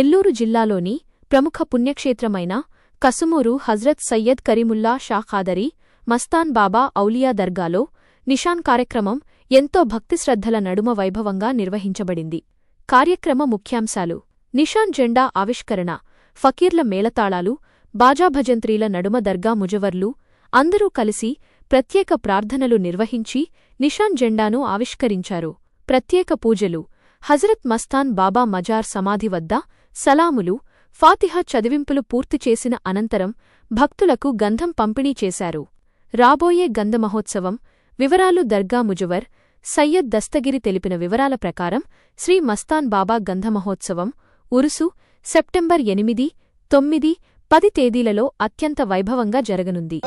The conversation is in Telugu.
నెల్లూరు జిల్లాలోని ప్రముఖ పుణ్యక్షేత్రమైన కసుమూరు హజ్రత్ సయ్యద్ కరీముల్లా షా ఖాదరీ మస్తాన్ బాబా ఔలియా దర్గాలో నిషాన్ కార్యక్రమం ఎంతో భక్తిశ్రద్ధల నడుమ వైభవంగా నిర్వహించబడింది. కార్యక్రమ ముఖ్యాంశాలు: నిషాన్ జెండా ఆవిష్కరణ, ఫకీర్ల మేళతాళాలు, బాజాభజంత్రీల నడుమ దర్గా ముజవర్లు అందరూ కలిసి ప్రత్యేక ప్రార్థనలు నిర్వహించి నిషాన్ జెండాను ఆవిష్కరించారు. ప్రత్యేక పూజలు, హజరత్ మస్తాన్ బాబా మజార్ సమాధి వద్ద సలాములు, ఫాతిహా చదివింపులు పూర్తి చేసిన అనంతరం భక్తులకు గంధం పంపిణీ చేశారు. రాబోయే గంధ మహోత్సవం వివరాలు: దర్గా ముజవర్ సయ్యద్ దస్తగిరి తెలిపిన వివరాల ప్రకారం శ్రీ మస్తాన్ బాబా గంధ మహోత్సవం ఉరుసు సెప్టెంబర్ 8, 9, 10 తేదీలలో అత్యంత వైభవంగా జరగనుంది.